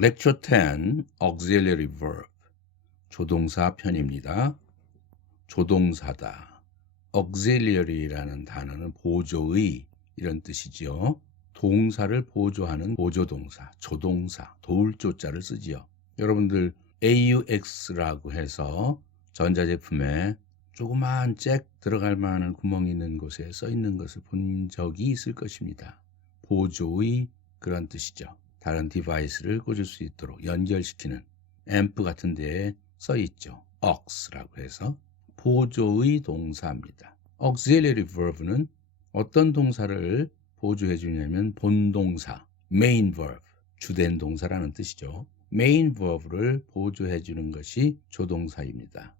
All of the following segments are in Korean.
lecture 10 auxiliary verb 조동사 편입니다. 조동사다. auxiliary라는 단어는 보조의 이런 뜻이지요. 동사를 보조하는 보조동사, 조동사, 도울 조자를 쓰지요. 여러분들 AUX라고 해서 전자제품에 조그마한 잭 들어갈 만한 구멍이 있는 곳에 써 있는 것을 본 적이 있을 것입니다. 보조의 그런 뜻이죠. 다른 디바이스를 꽂을 수 있도록 연결시키는 앰프 같은 데에 써 있죠. aux라고 해서 보조의 동사입니다. auxiliary verb는 어떤 동사를 보조해 주냐면 본동사, main verb, 주된 동사라는 뜻이죠. main verb를 보조해 주는 것이 조동사입니다.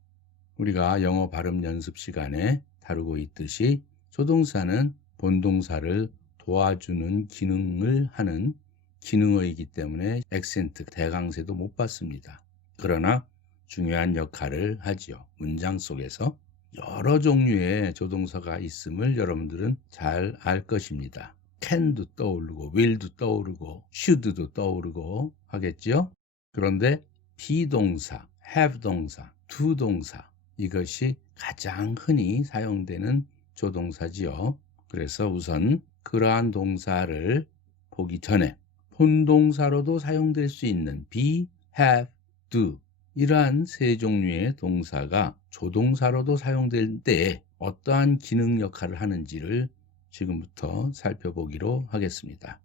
우리가 영어 발음 연습 시간에 다루고 있듯이 조동사는 본동사를 도와주는 기능을 하는 기능어이기 때문에 액센트, 대강세도 못 받습니다. 그러나 중요한 역할을 하지요. 문장 속에서 여러 종류의 조동사가 있음을 여러분들은 잘 알 것입니다. can도 떠오르고 will도 떠오르고 should도 떠오르고 하겠죠. 그런데 비동사, have 동사, do 동사 이것이 가장 흔히 사용되는 조동사지요. 그래서 우선 그러한 동사를 보기 전에 본동사로도 사용될 수 있는 be, have, do 이러한 세 종류의 동사가 조동사로도 사용될 때 어떠한 기능 역할을 하는지를 지금부터 살펴보기로 하겠습니다.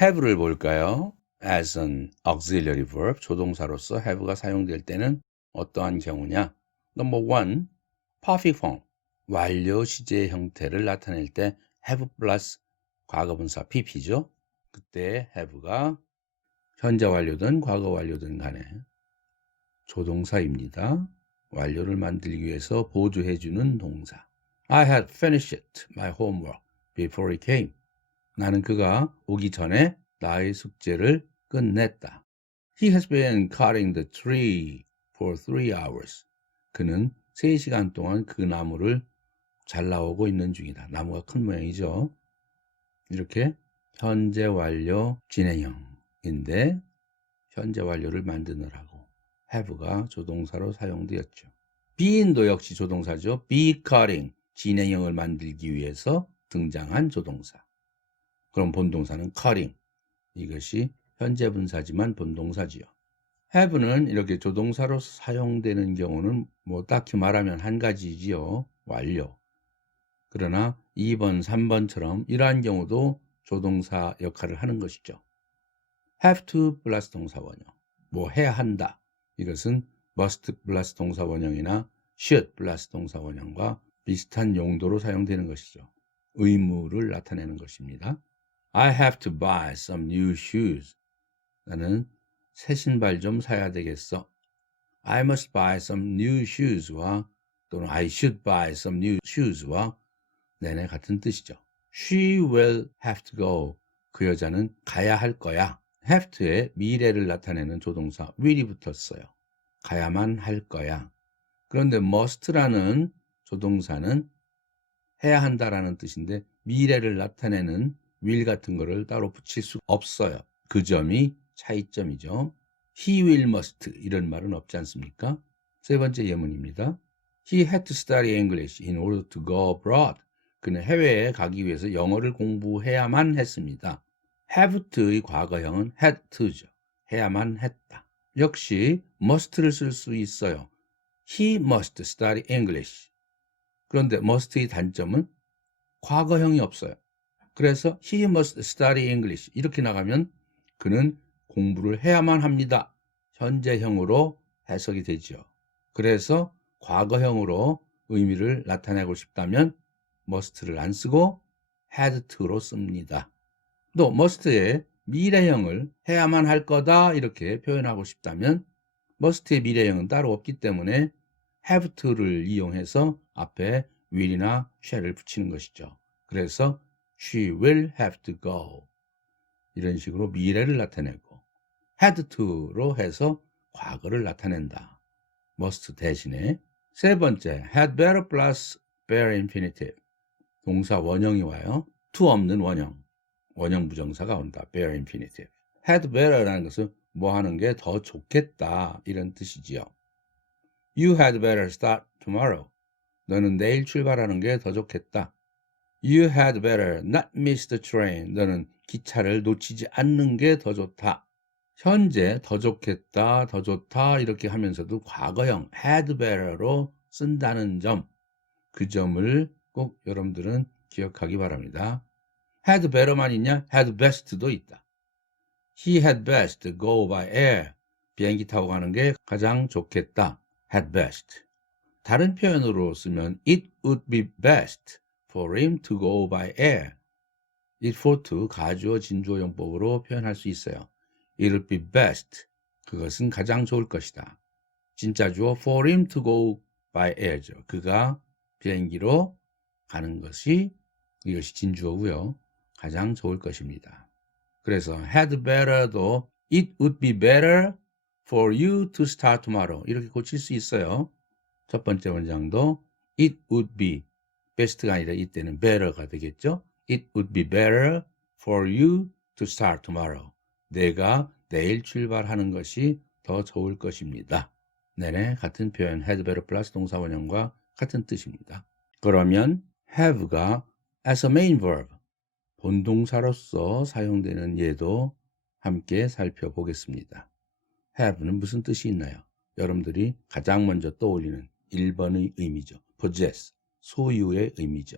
have를 볼까요? as an auxiliary verb, 조동사로서 have가 사용될 때는 어떠한 경우냐? Number one, perfect form, 완료 시제의 형태를 나타낼 때 have plus 과거분사 pp죠. 그때 have가 현재 완료든 과거 완료든 간에 조동사입니다. 완료를 만들기 위해서 보조해주는 동사. I had finished my homework before he came. 나는 그가 오기 전에 나의 숙제를 끝냈다. He has been cutting the tree for 3 hours. 그는 3시간 동안 그 나무를 잘라오고 있는 중이다. 나무가 큰 모양이죠. 이렇게 현재 완료 진행형인데 현재 완료를 만드느라고 have가 조동사로 사용되었죠. be인도 역시 조동사죠. be cutting, 진행형을 만들기 위해서 등장한 조동사. 그럼 본동사는 cutting. 이것이 현재 분사지만 본동사지요. have는 이렇게 조동사로 사용되는 경우는 뭐 딱히 말하면 한 가지지요. 완료. 그러나 2번, 3번처럼 이러한 경우도 조동사 역할을 하는 것이죠. have to 플러스 동사 원형. 뭐 해야 한다. 이것은 must 플러스 동사 원형이나 should 플러스 동사 원형과 비슷한 용도로 사용되는 것이죠. 의무를 나타내는 것입니다. I have to buy some new shoes. 나는 새 신발 좀 사야 되겠어. I must buy some new shoes와 또는 I should buy some new shoes와 내내 같은 뜻이죠. She will have to go. 그 여자는 가야 할 거야. have to에 미래를 나타내는 조동사 will이 붙었어요. 가야만 할 거야. 그런데 must라는 조동사는 해야 한다라는 뜻인데 미래를 나타내는 will 같은 거를 따로 붙일 수 없어요. 그 점이 차이점이죠. He will must 이런 말은 없지 않습니까? 세 번째 예문입니다. He had to study English in order to go abroad. 그는 해외에 가기 위해서 영어를 공부해야만 했습니다. have to의 과거형은 had to죠. 해야만 했다. 역시 must를 쓸 수 있어요. He must study English. 그런데 must의 단점은 과거형이 없어요. 그래서 he must study English 이렇게 나가면 그는 공부를 해야만 합니다. 현재형으로 해석이 되죠. 그래서 과거형으로 의미를 나타내고 싶다면 must를 안 쓰고 had to로 씁니다. 또 must의 미래형을 해야만 할 거다 이렇게 표현하고 싶다면 must의 미래형은 따로 없기 때문에 have to를 이용해서 앞에 will이나 shall을 붙이는 것이죠. 그래서 she will have to go 이런 식으로 미래를 나타내고 had to로 해서 과거를 나타낸다. must 대신에 세 번째 had better plus bare infinitive 동사 원형이 와요. to 없는 원형 원형 부정사가 온다. bare infinitive had better라는 것은 뭐 하는 게 더 좋겠다 이런 뜻이지요. You had better start tomorrow. 너는 내일 출발하는 게 더 좋겠다. You had better not miss the train. 너는 기차를 놓치지 않는 게 더 좋다. 현재 더 좋겠다, 더 좋다 이렇게 하면서도 과거형 had better로 쓴다는 점, 그 점을 꼭 여러분들은 기억하기 바랍니다. had better만 있냐? had best도 있다. He had best go by air. 비행기 타고 가는 게 가장 좋겠다. had best. 다른 표현으로 쓰면 it would be best for him to go by air. it for to 가주어 진주어 용법으로 표현할 수 있어요. it would be best. 그것은 가장 좋을 것이다. 진짜 주어 for him to go by air죠. 그가 비행기로 가는 것이 이것이 진주어고요. 가장 좋을 것입니다. 그래서 had better도 it would be better for you to start tomorrow 이렇게 고칠 수 있어요. 첫 번째 문장도 it would be best가 아니라 이때는 better가 되겠죠. It would be better for you to start tomorrow. 내가 내일 출발하는 것이 더 좋을 것입니다. 네네, 같은 표현 had better 플러스 동사 원형과 같은 뜻입니다. 그러면 have가 as a main verb 본동사로서 사용되는 예도 함께 살펴보겠습니다. have는 무슨 뜻이 있나요? 여러분들이 가장 먼저 떠올리는 1번의 의미죠. possess, 소유의 의미죠.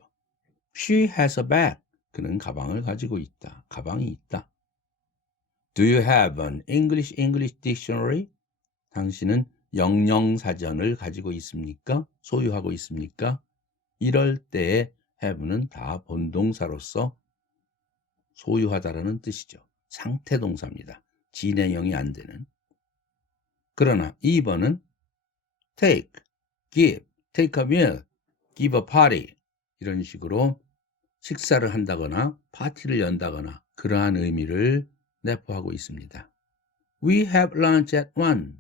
She has a bag. 그는 가방을 가지고 있다. 가방이 있다. Do you have an English dictionary? 당신은 영영사전을 가지고 있습니까? 소유하고 있습니까? 이럴 때의 have는 다 본동사로서 소유하다라는 뜻이죠. 상태동사입니다. 진행형이 안 되는. 그러나 2번은 take, give, take a meal, give a party 이런 식으로 식사를 한다거나 파티를 연다거나 그러한 의미를 내포하고 있습니다. We have lunch at 1.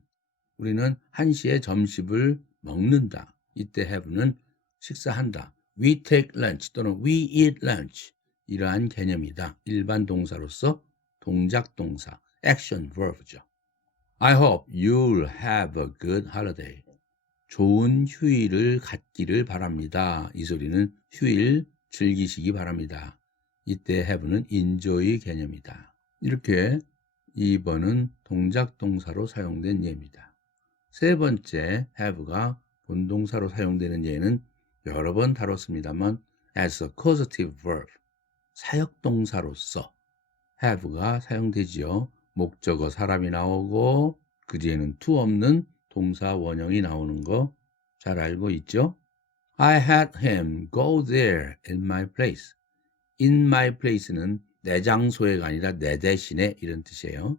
우리는 1시에 점심을 먹는다. 이때 have는 식사한다. We take lunch 또는 we eat lunch 이러한 개념이다. 일반 동사로서 동작 동사, action verb죠. I hope you'll have a good holiday. 좋은 휴일을 갖기를 바랍니다. 이 소리는 휴일 즐기시기 바랍니다. 이때 have는 enjoy 개념이다. 이렇게 2번은 동작 동사로 사용된 예입니다. 세 번째 have가 본동사로 사용되는 예는 여러 번 다뤘습니다만 as a causative verb, 사역동사로서 have가 사용되지요. 목적어 사람이 나오고 그 뒤에는 to 없는 동사 원형이 나오는 거 잘 알고 있죠? I had him go there in my place. in my place는 내 장소에가 아니라 내 대신에 이런 뜻이에요.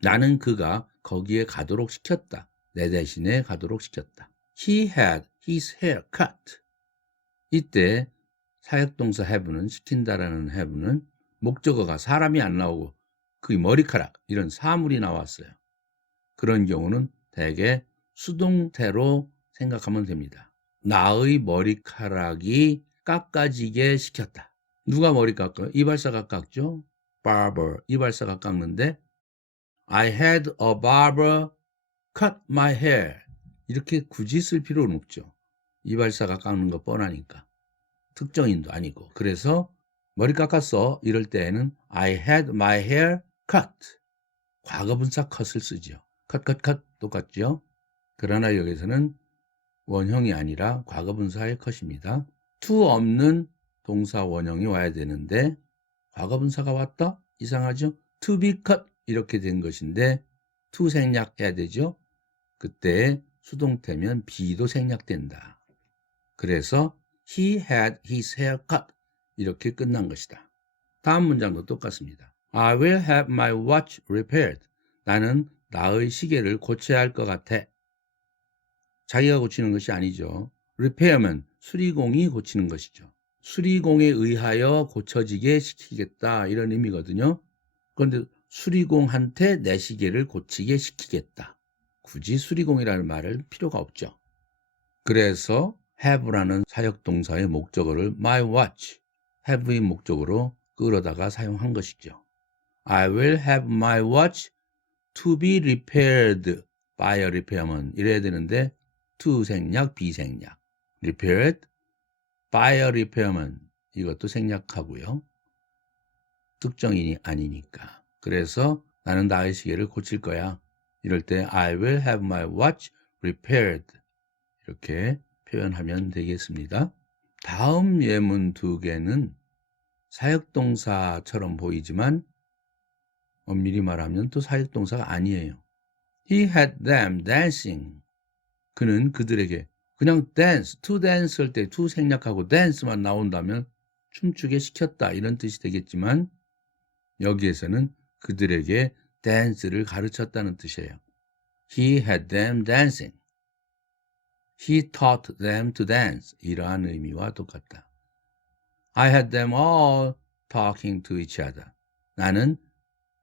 나는 그가 거기에 가도록 시켰다. 내 대신에 가도록 시켰다. He had his hair cut. 이때 사역동사 have는 시킨다라는 have는 목적어가 사람이 안 나오고 그 머리카락 이런 사물이 나왔어요. 그런 경우는 대개 수동태로 생각하면 됩니다. 나의 머리카락이 깎아지게 시켰다. 누가 머리 깎아요? 이발사가 깎죠. barber, 이발사가 깎는데 I had a barber cut my hair. 이렇게 굳이 쓸 필요는 없죠. 이발사가 깎는 거 뻔하니까. 특정인도 아니고. 그래서 머리 깎았어. 이럴 때에는 I had my hair cut. 과거분사 cut을 쓰죠. cut 똑같죠. 그러나 여기서는 원형이 아니라 과거분사의 cut입니다. to 없는 동사 원형이 와야 되는데 과거분사가 왔다? 이상하죠? to be cut 이렇게 된 것인데 to 생략해야 되죠. 그때 수동태면 be도 생략된다. 그래서 he had his hair cut 이렇게 끝난 것이다. 다음 문장도 똑같습니다. I will have my watch repaired. 나는 나의 시계를 고쳐야 할 것 같아. 자기가 고치는 것이 아니죠. repair면 수리공이 고치는 것이죠. 수리공에 의하여 고쳐지게 시키겠다 이런 의미거든요. 그런데 수리공한테 내 시계를 고치게 시키겠다. 굳이 수리공이라는 말을 필요가 없죠. 그래서 have라는 사역동사의 목적어를 my watch, have의 목적어로 끌어다가 사용한 것이죠. I will have my watch to be repaired by a repairman 이래야 되는데 to 생략, be 생략. repaired by a repairman 이것도 생략하고요. 특정인이 아니니까. 그래서 나는 나의 시계를 고칠 거야. 이럴 때 I will have my watch repaired 이렇게 표현하면 되겠습니다. 다음 예문 두 개는 사역동사처럼 보이지만 엄밀히 말하면 또 사역동사가 아니에요. He had them dancing. 그는 그들에게 그냥 dance, to dance 할 때 to 생략하고 dance만 나온다면 춤추게 시켰다 이런 뜻이 되겠지만 여기에서는 그들에게 dance를 가르쳤다는 뜻이에요. He had them dancing. He taught them to dance. 이러한 의미와 똑같다. I had them all talking to each other. 나는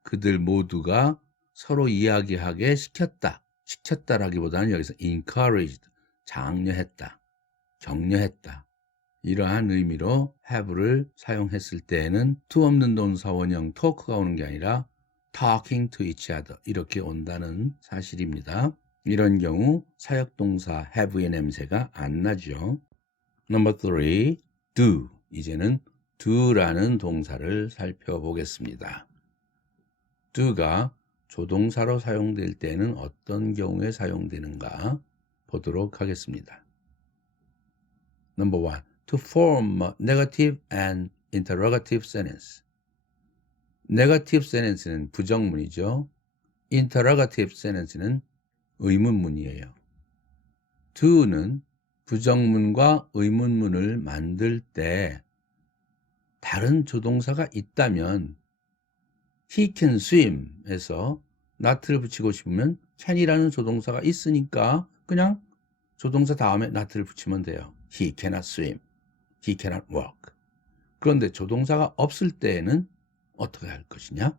그들 모두가 서로 이야기하게 시켰다. 시켰다라기보다는 여기서 encouraged, 장려했다, 격려했다. 이러한 의미로 have를 사용했을 때에는 to 없는 동사 원형 talk가 오는 게 아니라 talking to each other 이렇게 온다는 사실입니다. 이런 경우 사역동사 have의 냄새가 안 나죠. Number 3, do. 이제는 do라는 동사를 살펴보겠습니다. do가 조동사로 사용될 때는 어떤 경우에 사용되는가 보도록 하겠습니다. Number 1. To form a negative and interrogative sentence. 네거티브 센텐스는 부정문이죠. 인터로거티브 센텐스는 의문문이에요. do는 부정문과 의문문을 만들 때 다른 조동사가 있다면 he can swim에서 not를 붙이고 싶으면 can이라는 조동사가 있으니까 그냥 조동사 다음에 not를 붙이면 돼요. He cannot swim. He cannot walk. 그런데 조동사가 없을 때에는 어떻게 할 것이냐?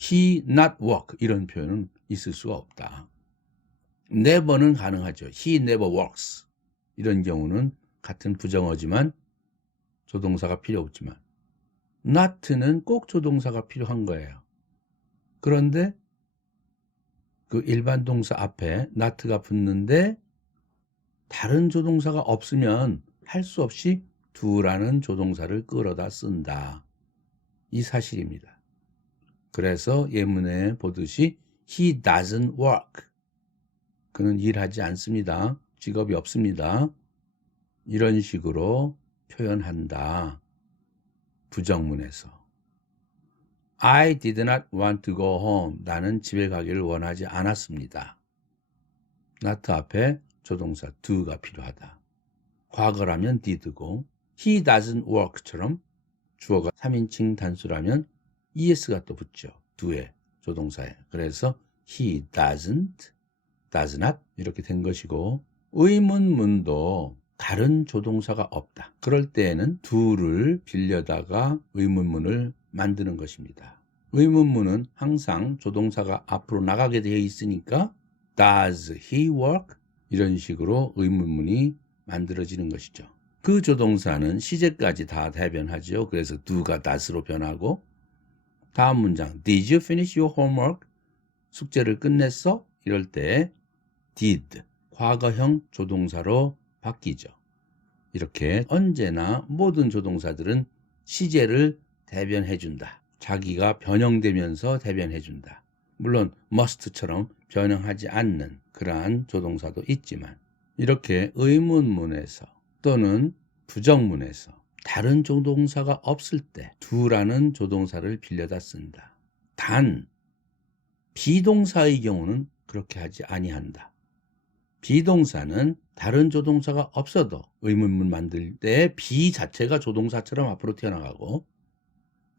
He not walk 이런 표현은 있을 수가 없다. never는 가능하죠. He never walks. 이런 경우는 같은 부정어지만 조동사가 필요 없지만 not는 꼭 조동사가 필요한 거예요. 그런데 그 일반 동사 앞에 not가 붙는데 다른 조동사가 없으면 할 수 없이 do라는 조동사를 끌어다 쓴다. 이 사실입니다. 그래서 예문에 보듯이 he doesn't work. 그는 일하지 않습니다. 직업이 없습니다. 이런 식으로 표현한다. 부정문에서. I did not want to go home. 나는 집에 가기를 원하지 않았습니다. not 앞에 조동사 do가 필요하다. 과거라면 did고 he doesn't work처럼 주어가 3인칭 단수라면 es가 또 붙죠. do에 조동사에. 그래서 he doesn't, does not 이렇게 된 것이고 의문문도 다른 조동사가 없다. 그럴 때에는 do를 빌려다가 의문문을 만드는 것입니다. 의문문은 항상 조동사가 앞으로 나가게 되어 있으니까 does he work? 이런 식으로 의문문이 만들어지는 것이죠. 그 조동사는 시제까지 다 대변하죠. 그래서 do가 does로 변하고 다음 문장 Did you finish your homework? 숙제를 끝냈어? 이럴 때 did 과거형 조동사로 바뀌죠. 이렇게 언제나 모든 조동사들은 시제를 대변해준다. 자기가 변형되면서 대변해준다. 물론 must처럼 변형하지 않는 그러한 조동사도 있지만 이렇게 의문문에서 또는 부정문에서 다른 조동사가 없을 때 do라는 조동사를 빌려다 쓴다. 단 비동사의 경우는 그렇게 하지 아니한다. 비동사는 다른 조동사가 없어도 의문문 만들 때 be 자체가 조동사처럼 앞으로 튀어나가고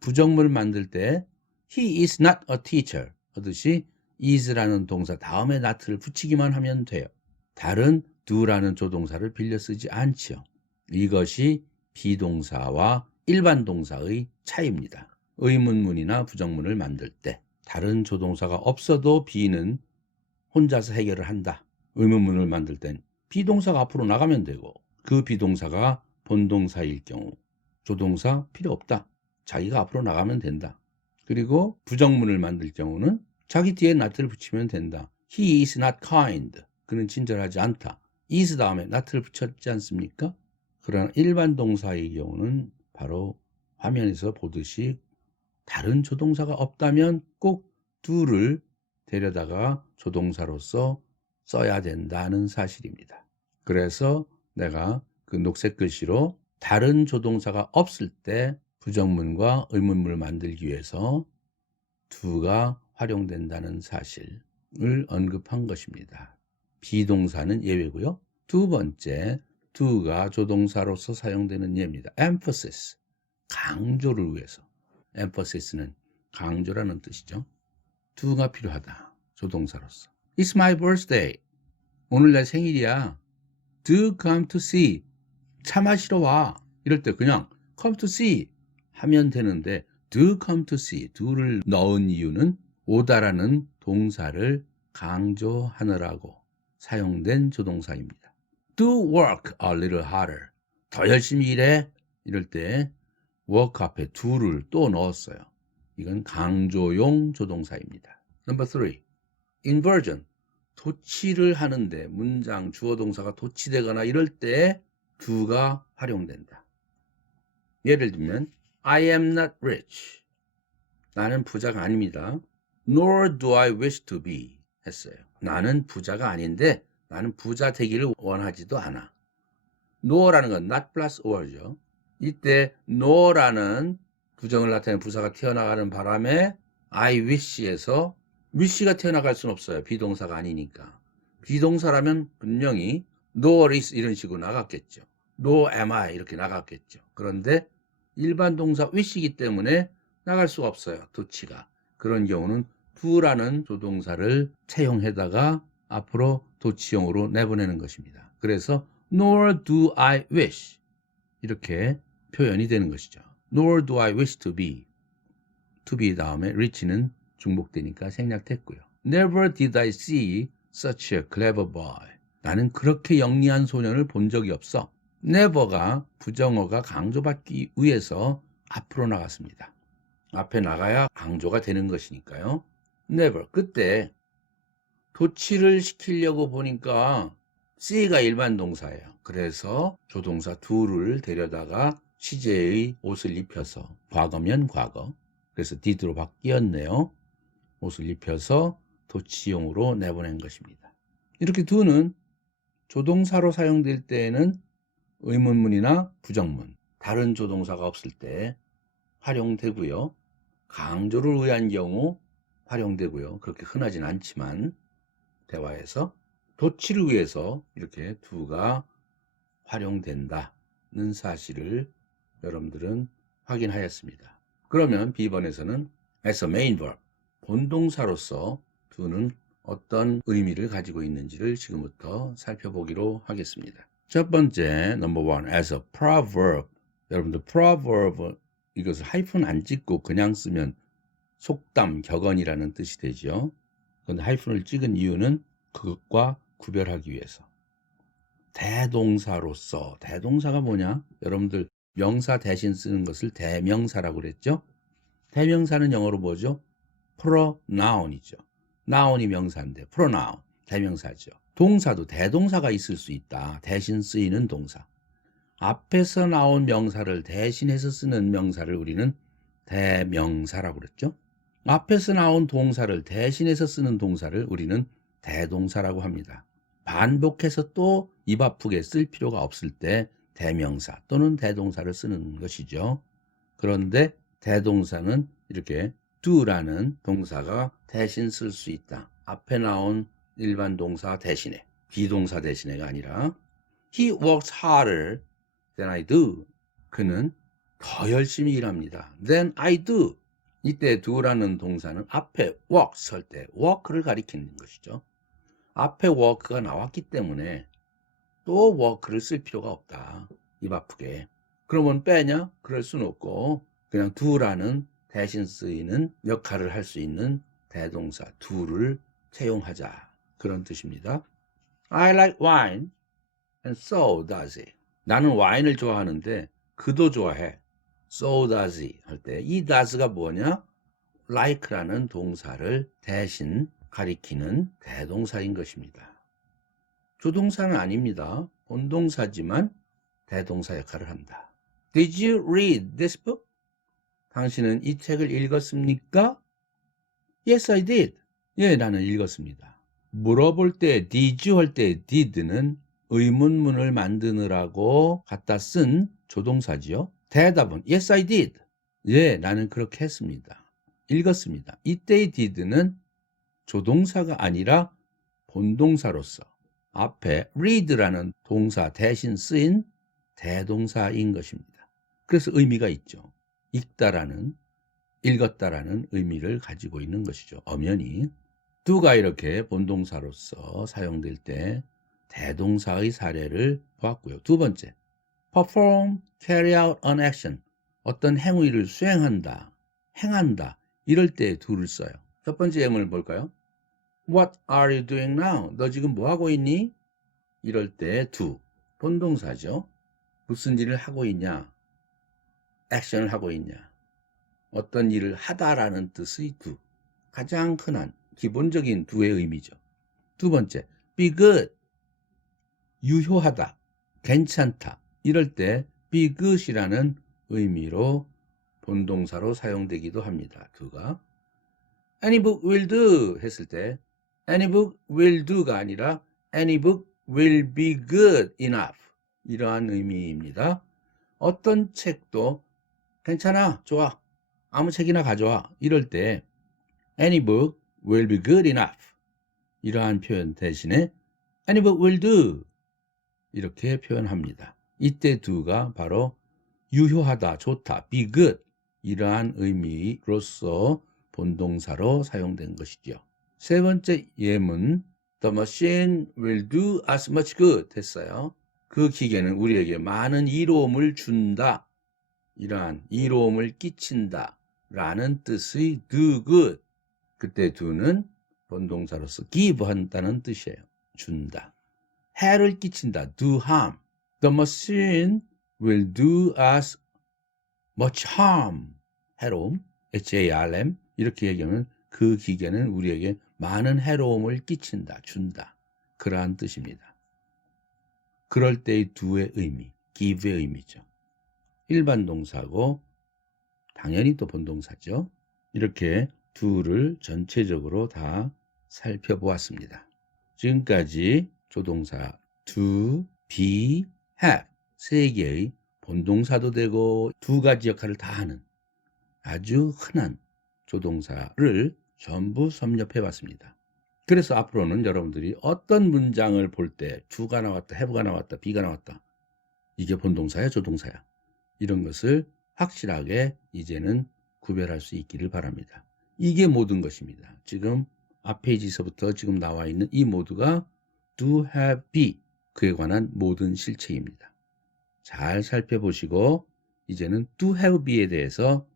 부정문을 만들 때 he is not a teacher 하듯이 is라는 동사 다음에 not를 붙이기만 하면 돼요. 다른 do라는 조동사를 빌려 쓰지 않죠. 이것이 비동사와 일반 동사의 차이입니다. 의문문이나 부정문을 만들 때 다른 조동사가 없어도 be는 혼자서 해결을 한다. 의문문을 만들 땐 비동사가 앞으로 나가면 되고 그 비동사가 본동사일 경우 조동사 필요 없다. 자기가 앞으로 나가면 된다. 그리고 부정문을 만들 경우는 자기 뒤에 not를 붙이면 된다. He is not kind. 그는 친절하지 않다. is 다음에 not를 붙였지 않습니까? 그러나 일반 동사의 경우는 바로 화면에서 보듯이 다른 조동사가 없다면 꼭 do를 데려다가 조동사로서 써야 된다는 사실입니다. 그래서 내가 그 녹색 글씨로 다른 조동사가 없을 때 부정문과 의문문을 만들기 위해서 do가 활용된다는 사실을 언급한 것입니다. 비동사는 예외고요. 두 번째, do가 조동사로서 사용되는 예입니다. emphasis, 강조를 위해서. emphasis,는 강조라는 뜻이죠. do가 필요하다. 조동사로서. It's my birthday. 오늘 내 생일이야. Do come to see. 차 마시러 와. 이럴 때 그냥 come to see 하면 되는데 do come to see. do를 넣은 이유는 오다라는 동사를 강조하느라고 사용된 조동사입니다. Do work a little harder. 더 열심히 일해. 이럴 때 work 앞에 do를 또 넣었어요. 이건 강조용 조동사입니다. Number 3. inversion. 도치를 하는데 문장 주어 동사가 도치되거나 이럴 때 do가 활용된다. 예를 들면 I am not rich. 나는 부자가 아닙니다. Nor do I wish to be 했어요. 나는 부자가 아닌데 나는 부자 되기를 원하지도 않아. Nor라는 건 not plus or죠. 이때 nor라는 부정을 나타내는 부사가 튀어나가는 바람에 I wish에서 wish가 튀어나갈 수는 없어요. 비동사가 아니니까. 비동사라면 분명히 nor is 이런 식으로 나갔겠죠. nor am I 이렇게 나갔겠죠. 그런데 일반 동사 wish이기 때문에 나갈 수가 없어요. 도치가. 그런 경우는 do라는 조동사를 채용해다가 앞으로 도치형으로 내보내는 것입니다. 그래서 nor do I wish 이렇게 표현이 되는 것이죠. nor do I wish to be. to be 다음에 reach는 중복되니까 생략됐고요. Never did I see such a clever boy. 나는 그렇게 영리한 소년을 본 적이 없어. never가 부정어가 강조받기 위해서 앞으로 나갔습니다. 앞에 나가야 강조가 되는 것이니까요. never. 그때 도치를 시키려고 보니까 see가 일반 동사예요. 그래서 조동사 do를 데려다가 시제의 옷을 입혀서 과거면 과거. 그래서 did로 바뀌었네요. 옷을 입혀서 도치용으로 내보낸 것입니다. 이렇게 do는 조동사로 사용될 때에는 의문문이나 부정문, 다른 조동사가 없을 때 활용되고요. 강조를 의한 경우 활용되고요. 그렇게 흔하진 않지만 대화에서 도치를 위해서 이렇게 do가 활용된다는 사실을 여러분들은 확인하였습니다. 그러면 B번에서는 as a main verb, 본동사로서 do는 어떤 의미를 가지고 있는지를 지금부터 살펴보기로 하겠습니다. 첫 번째, number one, as a proverb. 여러분들 proverb 이것을 하이픈 안 찍고 그냥 쓰면 속담, 격언이라는 뜻이 되죠. 그런데 하이픈을 찍은 이유는 그것과 구별하기 위해서. 대동사로서, 대동사가 뭐냐? 여러분들 명사 대신 쓰는 것을 대명사라고 그랬죠? 대명사는 영어로 뭐죠? pronoun이죠. noun이 명사인데 pronoun, 대명사죠. 동사도 대동사가 있을 수 있다. 대신 쓰이는 동사. 앞에서 나온 명사를 대신해서 쓰는 명사를 우리는 대명사라고 그랬죠. 앞에서 나온 동사를 대신해서 쓰는 동사를 우리는 대동사라고 합니다. 반복해서 또 입 아프게 쓸 필요가 없을 때 대명사 또는 대동사를 쓰는 것이죠. 그런데 대동사는 이렇게 do라는 동사가 대신 쓸 수 있다. 앞에 나온 일반 동사 대신에, 비동사 대신에가 아니라 He works harder than I do. 그는 더 열심히 일합니다. than I do. 이때 do라는 동사는 앞에 work 설 때 work를 가리키는 것이죠. 앞에 work가 나왔기 때문에 또 work를 쓸 필요가 없다. 입 아프게. 그러면 빼냐? 그럴 수는 없고 그냥 do라는 대신 쓰이는 역할을 할 수 있는 대동사 do를 채용하자. 그런 뜻입니다. I like wine and so does he. 나는 와인을 좋아하는데 그도 좋아해. So does he 할 때 이 does가 뭐냐? like라는 동사를 대신 가리키는 대동사인 것입니다. 조동사는 아닙니다. 본동사지만 대동사 역할을 한다. Did you read this book? 당신은 이 책을 읽었습니까? Yes, I did. 예, 나는 읽었습니다. 물어볼 때 did you 할 때 did는 의문문을 만드느라고 갖다 쓴 조동사지요. 대답은 yes, I did. 예, 나는 그렇게 했습니다. 읽었습니다. 이때의 did는 조동사가 아니라 본동사로서 앞에 read라는 동사 대신 쓰인 대동사인 것입니다. 그래서 의미가 있죠. 읽다라는, 읽었다라는 의미를 가지고 있는 것이죠. 엄연히. do가 이렇게 본동사로서 사용될 때 대동사의 사례를 보았고요. 두 번째, perform, carry out an action. 어떤 행위를 수행한다, 행한다. 이럴 때 do를 써요. 첫 번째 예문을 볼까요? What are you doing now? 너 지금 뭐 하고 있니? 이럴 때 do, 본동사죠. 무슨 일을 하고 있냐? 액션을 하고 있냐? 어떤 일을 하다라는 뜻의 do. 가장 흔한 기본적인 do의 의미죠. 두 번째, be good. 유효하다, 괜찮다. 이럴 때 be good이라는 의미로 본동사로 사용되기도 합니다. do가. Any book will do 했을 때 any book will do가 아니라 any book will be good enough. 이러한 의미입니다. 어떤 책도 괜찮아, 좋아. 아무 책이나 가져와. 이럴 때 any book will be good enough. 이러한 표현 대신에 any book will do. 이렇게 표현합니다. 이때 do가 바로 유효하다, 좋다, be good 이러한 의미로서 본동사로 사용된 것이죠. 세 번째 예문 The machine will do as much good 했어요. 그 기계는 우리에게 많은 이로움을 준다. 이러한 이로움을 끼친다 라는 뜻의 do good. 그때 do는 본동사로서 give 한다는 뜻이에요. 준다. 해를 끼친다. do harm. The machine will do us much harm. 해로움. harm. 이렇게 얘기하면 그 기계는 우리에게 많은 해로움을 끼친다. 준다. 그러한 뜻입니다. 그럴 때의 do의 의미, give의 의미죠. 일반 동사고 당연히 또 본동사죠. 이렇게 do를 전체적으로 다 살펴보았습니다. 지금까지 조동사 do, be, have 세 개의 본동사도 되고 두 가지 역할을 다 하는 아주 흔한 조동사를 전부 섭렵해 봤습니다. 그래서 앞으로는 여러분들이 어떤 문장을 볼 때 do가 나왔다, have가 나왔다, be가 나왔다 이게 본동사야, 조동사야 이런 것을 확실하게 이제는 구별할 수 있기를 바랍니다. 이게 모든 것입니다. 지금 앞 페이지서부터 지금 나와 있는 이 모두가 do, have, be 그에 관한 모든 실체입니다. 잘 살펴보시고 이제는 do, have, be에 대해서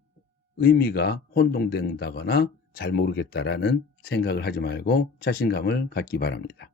의미가 혼동된다거나 잘 모르겠다라는 생각을 하지 말고 자신감을 갖기 바랍니다.